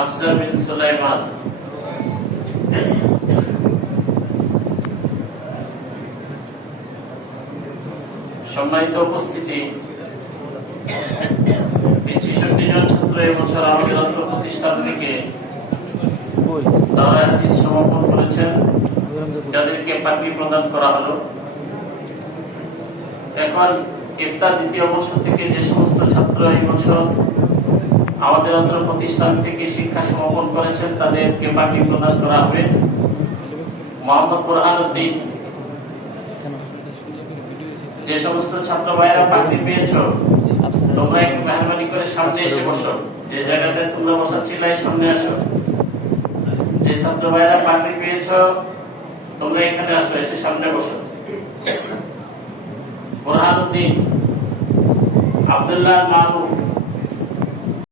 আফজাল বিন সুলাইমান। সম্মানিত উপস্থিতি, 66 জন ছাত্র এবছর আমাদের অত্র প্রতিষ্ঠান থেকে দাওরায়ে হাদিস সমাপন করেছেন, যাদেরকে পাগড়ি প্রদান করা হলো। এখন ইফতার দ্বিতীয় বর্ষ থেকে যে সমস্ত ছাত্র এই বছর আমাদের অত্র প্রতিষ্ঠান থেকে শিক্ষা সমাপন করেছেন, তাদেরকে পাগড়ি প্রদান করা হবে। মোহাম্মদ বুরহানুদ্দিন, যে সমস্ত ছাত্র ভাইরা পাগড়ি পেয়েছ, তোমরা একটু মেহরবানি করে সামনে এসে বসো। যে জায়গাতে তোমরা বসা ছিলে সামনে আসো। যে ছাত্র ভাইরা পাগড়ি পেয়েছ, তোমরা এখানে আসো, এসে সামনে বসো। বুরহানুদ্দিন, আব্দুল্লাহ মারুফ,